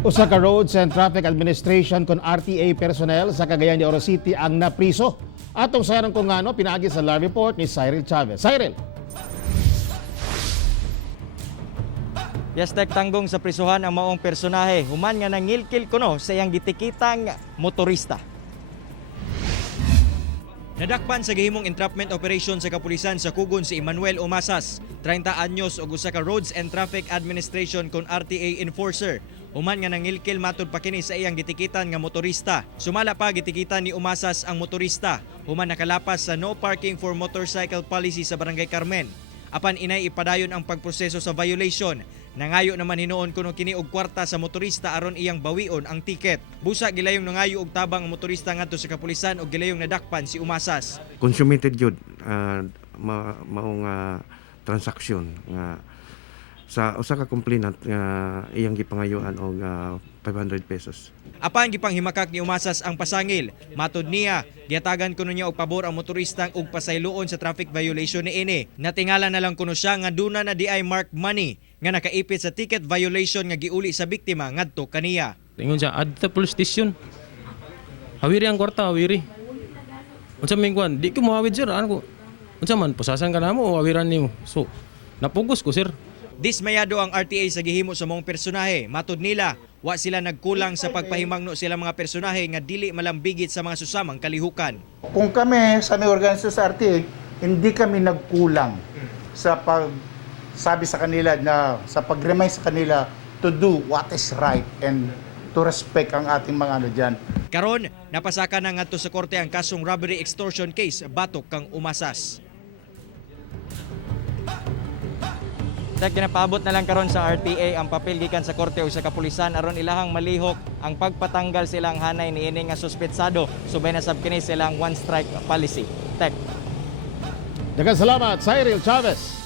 Usa ka Roads and Traffic Administration kon RTA personnel sa Cagayan de Oro City ang napriso. Atong sayang kung ano, pinaagi sa live report ni Cyril Chavez. Cyril! Yastek tanggong sa prisuhan ang maong personahe, human nga nangilkil kuno sa iyang gitikitang motorista. Nadakpan sa gihimong entrapment operation sa kapulisan sa Kugon si Emmanuel Umasas, 30 anyos ug usa ka Roads and Traffic Administration kon RTA enforcer. Human nga nangilkil matud pa kini sa iyang gitikitan nga motorista. Sumala pa gitikitan ni Umasas ang motorista, human nakalapas sa no parking for motorcycle policy sa Barangay Carmen. Apan inay ipadayon ang pagproseso sa violation. Nangayo naman hinuon kuno kini og kwarta sa motorista aron iyang bawion ang tiket. Busa gilayong nangayo og tabang ang motorista ngadto sa kapulisan ug gilayong nadakpan si Umasas. Consummated yun maong transaksyon nga sa usa ka complainant nga iyang gipangayuan og 500 pesos. Apan gipanghimakak ni Umasas ang pasangil. Matud niya, giatagan kuno niya og pabor ang motoristang og pasayloon sa traffic violation niini. Natingala na lang kuno siya nga duna na di ay marked money nga nakaipit sa ticket violation nga giuli sa biktima ngadto kaniya. Tingon siya, adto police station. Hawiri ang kwarta, hawiri. Unsa may kwan, di ko mohawid sir, ano ko. Unsa man, pusasan ka na mo o hawiran nimo. So, napugos ko sir. Dismayado ang RTA sa gihimo sa mong personahe. Matud nila, wa sila nagkulang sa pagpahimangno sila mga personahe nga dili malambigit sa mga susamang kalihukan. Kung kami sa may organisasyon sa RTA, hindi kami nagkulang sa pagsabi sa kanila na sa pag-remind sa kanila to do what is right and to respect ang ating mga ano dyan. Karon, napasaka na ngadto sa korte ang kasong robbery extortion case batok kang Umasas. Ginapaabot na lang karon sa RTA ang papel gikan sa korte o sa kapulisan aron ilahang malihok ang pagpatanggal silang hanay niini nga suspetsado subay na sab kini silang one strike policy. Tek. Daghang salamat, Cyril Chavez.